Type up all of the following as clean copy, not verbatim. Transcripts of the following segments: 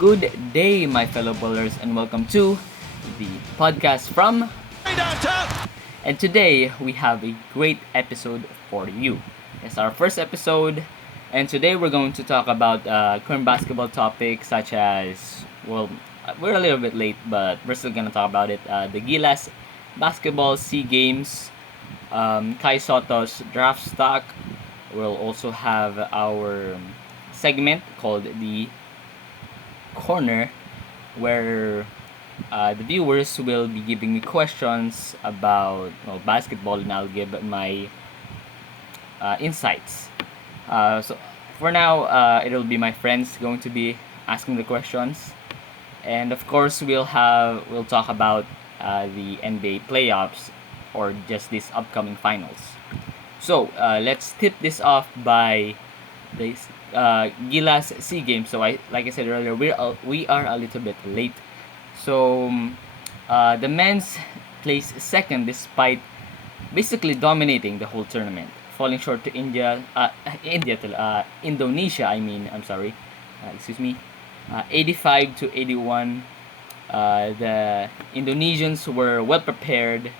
good day, my fellow bowlers, and welcome to the podcast from. And today we have a great episode for you. It's our first episode, and today we're going to talk about current basketball topics such as, we're a little bit late, but we're still gonna talk about it. The Gilas Basketball Sea Games, Kai Soto's draft stock. We'll also have our segment called the corner, where the viewers will be giving me questions about basketball, and I'll give my insights. So for now, it'll be my friends going to be asking the questions, and of course we'll talk about the NBA playoffs or just these upcoming finals. So let's tip this off by the Gilas Sea Games. So like I said earlier, we are a little bit late. So the men's placed second despite basically dominating the whole tournament, falling short to Indonesia. I'm sorry, excuse me, 85 to 81. The Indonesians were well prepared,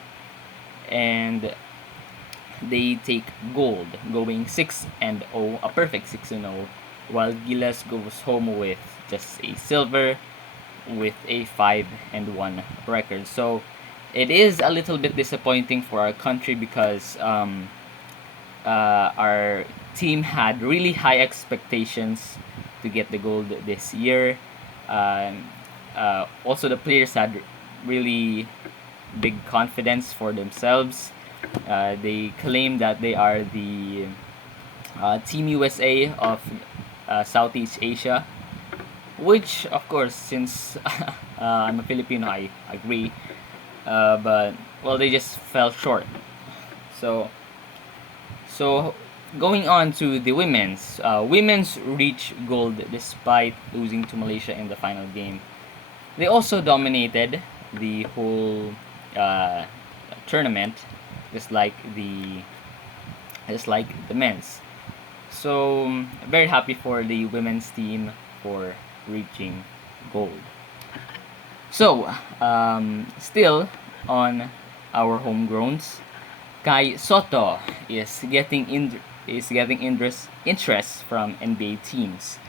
and they take gold, going 6-0, a perfect 6-0, while Gilas goes home with just a silver with a 5-1 record. So it is a little bit disappointing for our country because our team had really high expectations to get the gold this year. Also, the players had really big confidence for themselves. They claim that they are the Team USA of Southeast Asia, which, of course, since I'm a Filipino, I agree. But they just fell short. So, so going on to the women's reached gold despite losing to Malaysia in the final game. They also dominated the whole tournament, just like the men's. So very happy for the women's team for reaching gold. So still on our homegrowns, Kai Soto is getting interest from NBA teams.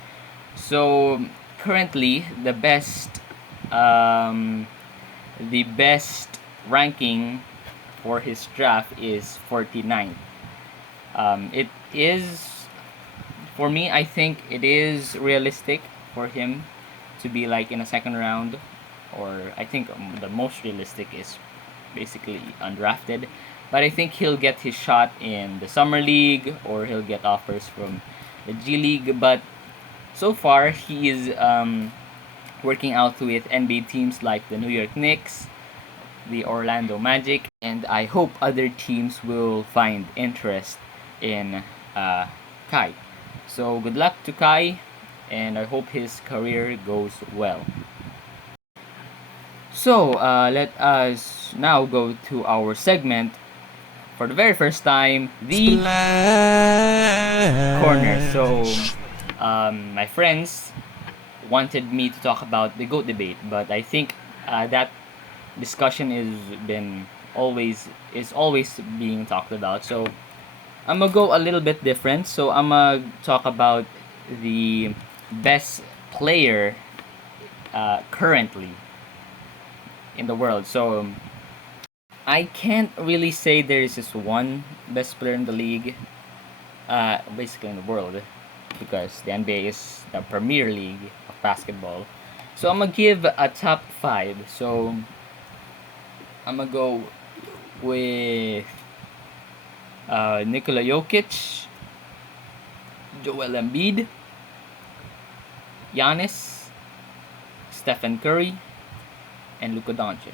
So currently the best ranking for his draft is 49th. It is, for me, I think it is realistic for him to be like in a second round, or I think the most realistic is basically undrafted. But I think he'll get his shot in the summer league, or he'll get offers from the G League. But so far, he is working out with NBA teams like the New York Knicks, the Orlando Magic, and I hope other teams will find interest in Kai. So good luck to Kai, and I hope his career goes well. So let us now go to our segment for the very first time, the corner. So my friends wanted me to talk about the GOAT debate, but I think that discussion is always being talked about. So I'm gonna go a little bit different. So I'm gonna talk about the best player currently in the world. So I can't really say there is just one best player in the league, basically in the world, because the NBA is the premier league of basketball. So I'm gonna give a top five. So I'm gonna go with Nikola Jokic, Joel Embiid, Giannis, Stephen Curry, and Luka Doncic.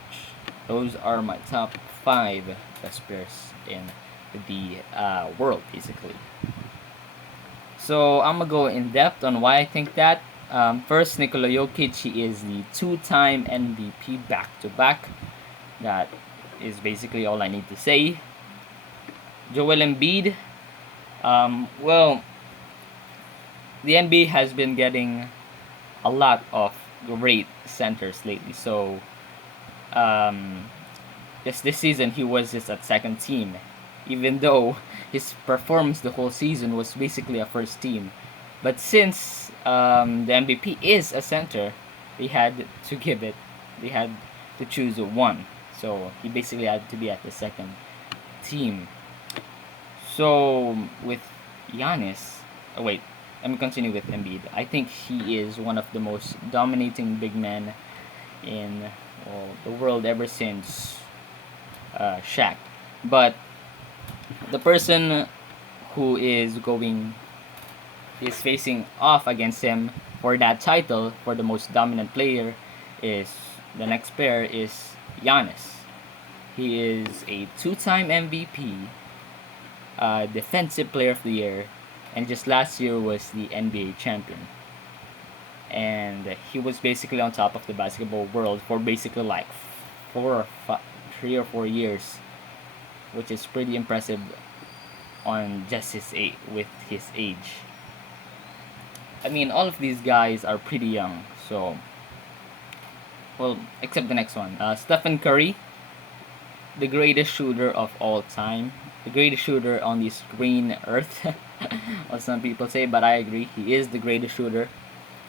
Those are my top five best players in the world, basically. So I'm gonna go in depth on why I think that. First, Nikola Jokic, he is the two-time MVP back-to-back. That is basically all I need to say. Joel Embiid, the NBA has been getting a lot of great centers lately. So um, just this season he was just at second team, even though his performance the whole season was basically a first team. But since the MVP is a center, they had to give it. They had to choose one. So he basically had to be at the second team. So with Giannis, oh wait, let me continue with Embiid. I think he is one of the most dominating big men in the world ever since Shaq. But the person who is facing off against him for that title for the most dominant player is the next player is Giannis. He is a two-time MVP, Defensive Player of the Year, and just last year was the NBA champion. And he was basically on top of the basketball world for basically like 3 or 4 years, which is pretty impressive on just with his age. I mean, all of these guys are pretty young, so well, except the next one, Stephen Curry, the greatest shooter of all time, the greatest shooter on this green earth, what some people say, but I agree, he is the greatest shooter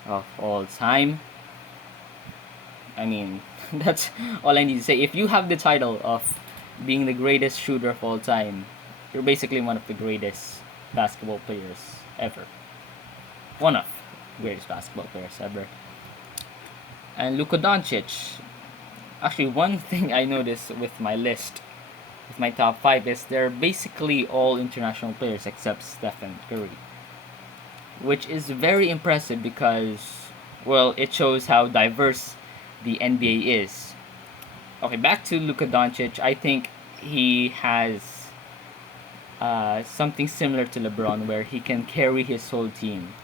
of all time. I mean, that's all I need to say. If you have the title of being the greatest shooter of all time, you're basically one of the greatest basketball players ever. One of the greatest basketball players ever. And Luka Doncic. Actually, one thing I noticed with my list, with my top five, is they're basically all international players except Stephen Curry, which is very impressive because, well, it shows how diverse the NBA is. Okay, back to Luka Doncic. I think he has something similar to LeBron, where he can carry his whole team.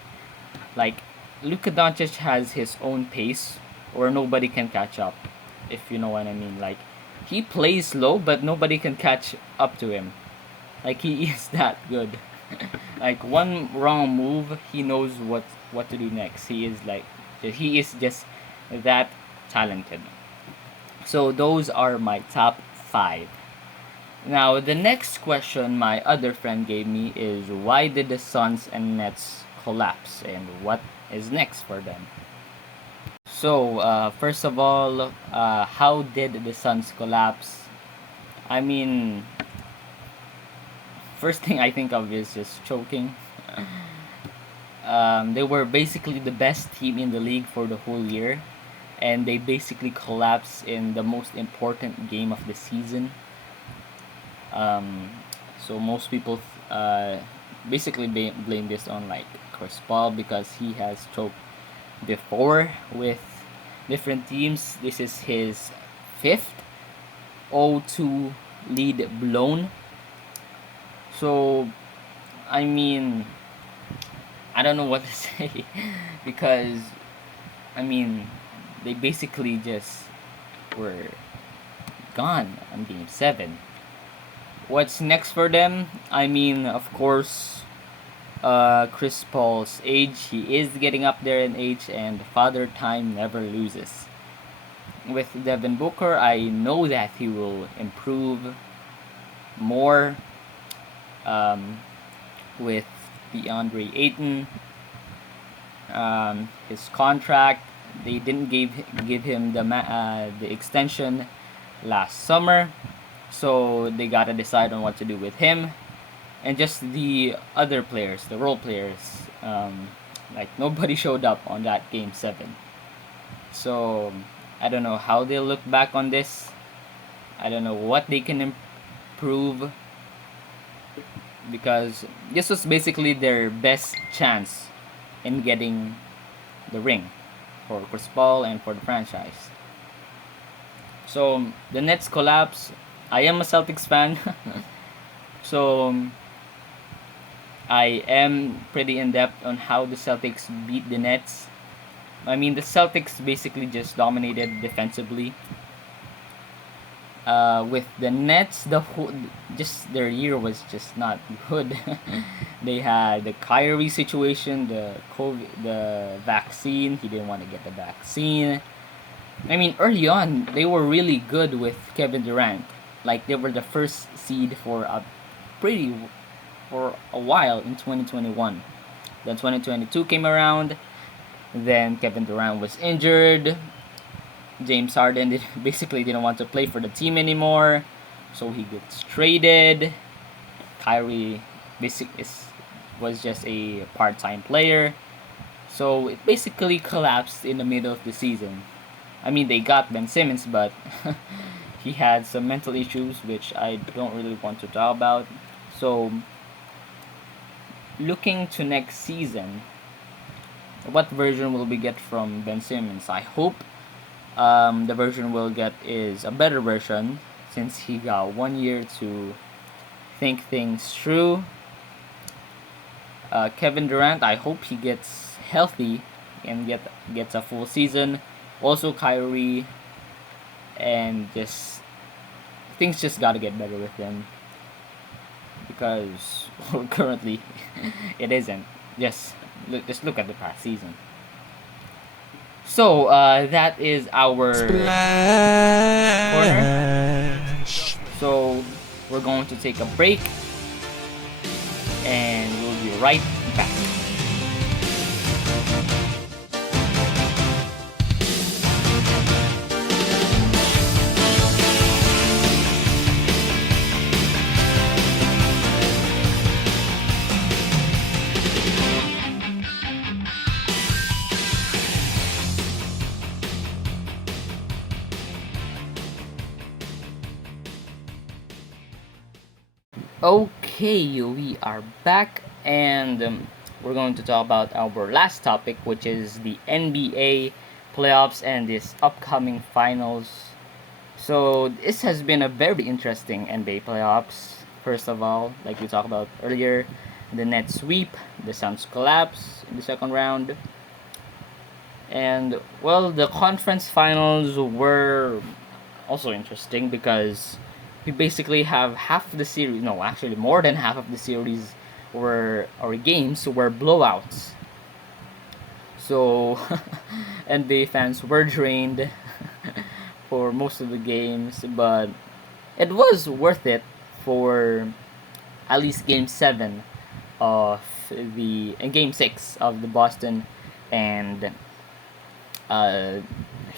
Like, Luka Doncic has his own pace, or nobody can catch up, if you know what I mean. Like, he plays slow, but nobody can catch up to him. Like, he is that good. Like, one wrong move, he knows what to do next. He is just that talented. So those are my top five. Now, the next question my other friend gave me is, why did the Suns and Nets collapse, and what is next for them? So, first of all, how did the Suns collapse? I mean, first thing I think of is just choking. They were basically the best team in the league for the whole year, and they basically collapsed in the most important game of the season. Um, so most people basically blame this on like Chris Paul because he has choked before with different teams. This is his fifth 0-2 lead blown. So, I mean, I don't know what to say because, I mean, they basically just were gone on game 7. What's next for them? I mean, of course, Chris Paul's age. He is getting up there in age, and Father Time never loses. With Devin Booker, I know that he will improve more. With DeAndre Ayton, his contract, they didn't give him the extension last summer, so they gotta decide on what to do with him. And just the other players, the role players, like nobody showed up on that game 7. So I don't know how they'll look back on this. I don't know what they can improve, because this was basically their best chance in getting the ring for Chris Paul and for the franchise. So the Nets collapse. I am a Celtics fan, so I am pretty in depth on how the Celtics beat the Nets. I mean, the Celtics basically just dominated defensively. With the Nets, just their year was just not good. They had the Kyrie situation, the COVID, the vaccine. He didn't want to get the vaccine. I mean, early on, they were really good with Kevin Durant. Like they were the first seed pretty for a while in 2021. Then 2022 came around. Then Kevin Durant was injured. James Harden basically didn't want to play for the team anymore, so he gets traded. Kyrie was just a part-time player, so it basically collapsed in the middle of the season. I mean, they got Ben Simmons, but he had some mental issues, which I don't really want to talk about. So, looking to next season, what version will we get from Ben Simmons? I hope the version we'll get is a better version since he got 1 year to think things through. Kevin Durant, I hope he gets healthy and gets a full season. Also Kyrie, and just things just gotta get better with them because currently it isn't. Just look at the past season. So that is our corner. So we're going to take a break, and we'll be right back. Okay, we are back, and we're going to talk about our last topic, which is the NBA playoffs and this upcoming finals. So this has been a very interesting NBA playoffs. First of all, like we talked about earlier, the Nets sweep, the Suns collapse in the second round, and well, the conference finals were also interesting because we basically have half of the series, no, actually more than half of the series were or games were blowouts. So NBA fans were drained for most of the games, but it was worth it for at least game 7 of the game 6 of the Boston and uh,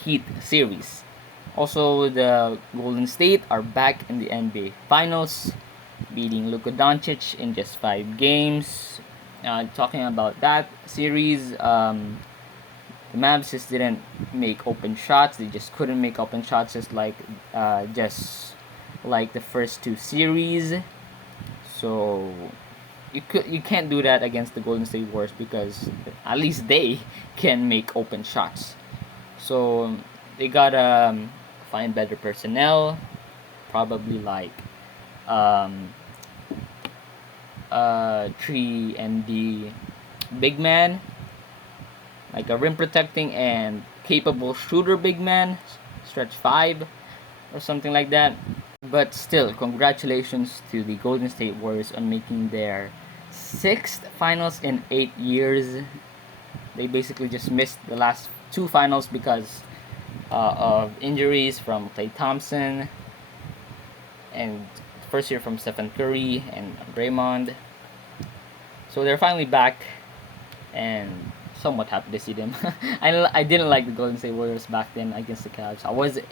Heat series. Also, the Golden State are back in the NBA Finals, beating Luka Doncic in just 5 games. Talking about that series, the Mavs just didn't make open shots. They just couldn't make open shots, just like the first 2 series. So you can't do that against the Golden State Warriors because at least they can make open shots. So they gotta find better personnel, probably like um, 3 and D big man, like a rim protecting and capable shooter big man, stretch 5 or something like that. But still, congratulations to the Golden State Warriors on making their 6th finals in 8 years. They basically just missed the last 2 finals because of injuries from Klay Thompson and first year from Stephen Curry and Draymond. So they're finally back and somewhat happy to see them. I didn't like the Golden State Warriors back then against the Cavs. I was a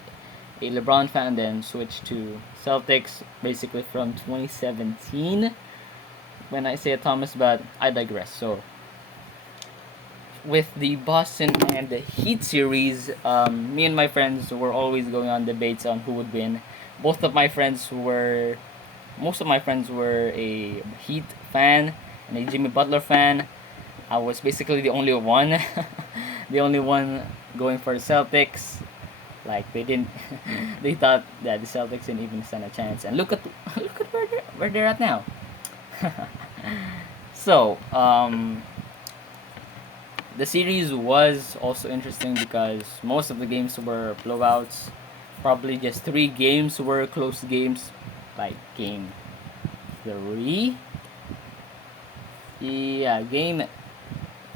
LeBron fan, then switched to Celtics basically from 2017 when Isaiah Thomas, but I digress. So with the Boston and the Heat series, me and my friends were always going on debates on who would win. Most of my friends were a Heat fan and a Jimmy Butler fan. I was basically the only one, the only one going for the Celtics. Like they didn't, they thought that the Celtics didn't even stand a chance. And look at where they're at now. So the series was also interesting because most of the games were blowouts. probably just 3 games were close games, like game 3. Yeah, game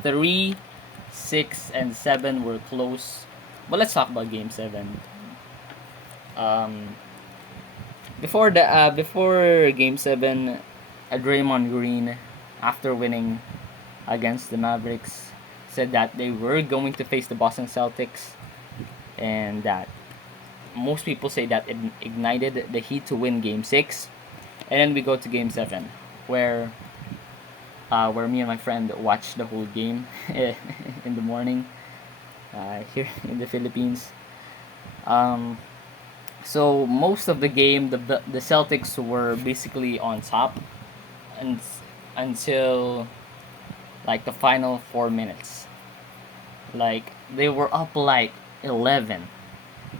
3, 6, and 7 were close. But let's talk about game 7. Um, before game 7, Draymond Green, after winning against the Mavericks, said that they were going to face the Boston Celtics, and that most people say that it ignited the Heat to win game 6. And then we go to game 7, where me and my friend watched the whole game in the morning here in the Philippines. Um, so most of the game, the Celtics were basically on top, and until like the final 4 minutes. Like they were up like 11,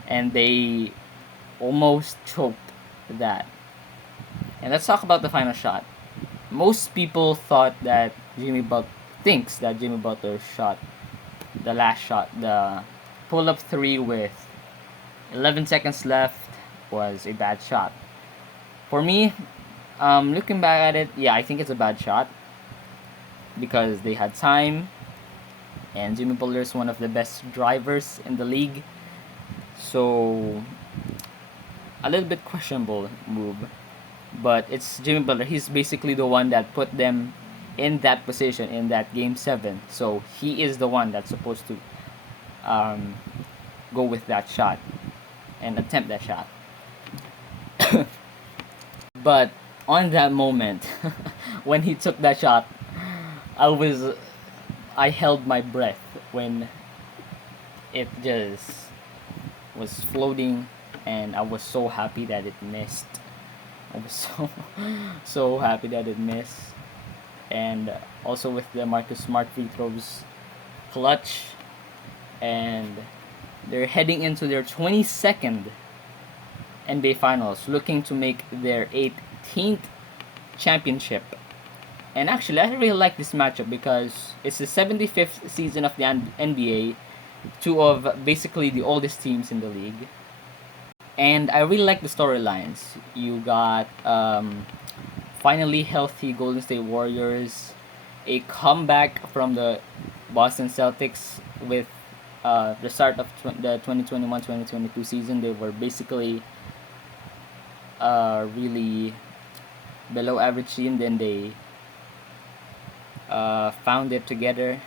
and they almost choked that. And let's talk about the final shot. Most people thought that thinks that Jimmy Butler shot the last shot, the pull up three with 11 seconds left, was a bad shot. For me, looking back at it, yeah, I think it's a bad shot because they had time, and Jimmy Butler is one of the best drivers in the league. So, a little bit questionable move. But it's Jimmy Butler. He's basically the one that put them in that position in that game 7. So, he is the one that's supposed to um, go with that shot and attempt that shot. But on that moment, when he took that shot, I held my breath when it just was floating, and I was so happy that it missed. I was so happy that it missed, and also with the Marcus Smart free throws, clutch, and they're heading into their 22nd NBA Finals, looking to make their 18th championship. And actually, I really like this matchup because it's the 75th season of the NBA, two of basically the oldest teams in the league. And I really like the storylines. You got finally healthy Golden State Warriors, a comeback from the Boston Celtics with the start of the 2021-2022 season. They were basically really below average team. Then they found it together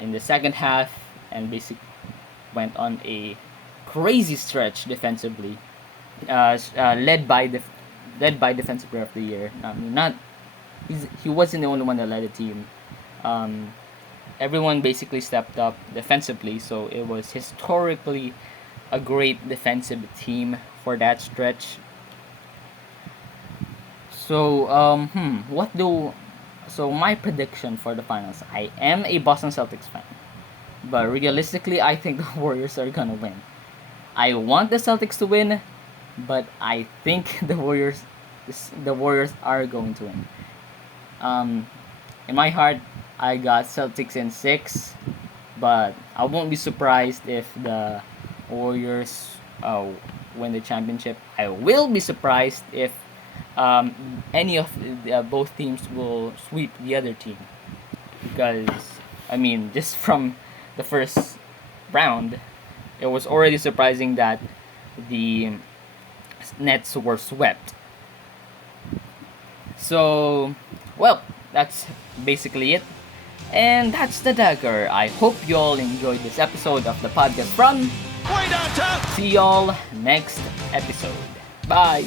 in the second half, and basically went on a crazy stretch defensively, led by defensive player of the year. I mean, not he wasn't the only one that led the team. Um, Everyone basically stepped up defensively, so it was historically a great defensive team for that stretch. So what do so my prediction for the finals? I am a Boston Celtics fan, but realistically, I think the Warriors are gonna win. I want the Celtics to win, but I think the Warriors are going to win. Um, in my heart, I got Celtics in 6, but I won't be surprised if the Warriors win the championship. I will be surprised if any of both teams will sweep the other team, because I mean, just from the first round, it was already surprising that the Nets were swept. So, well, that's basically it. And that's the dagger. I hope you all enjoyed this episode of the podcast from. See y'all next episode. Bye.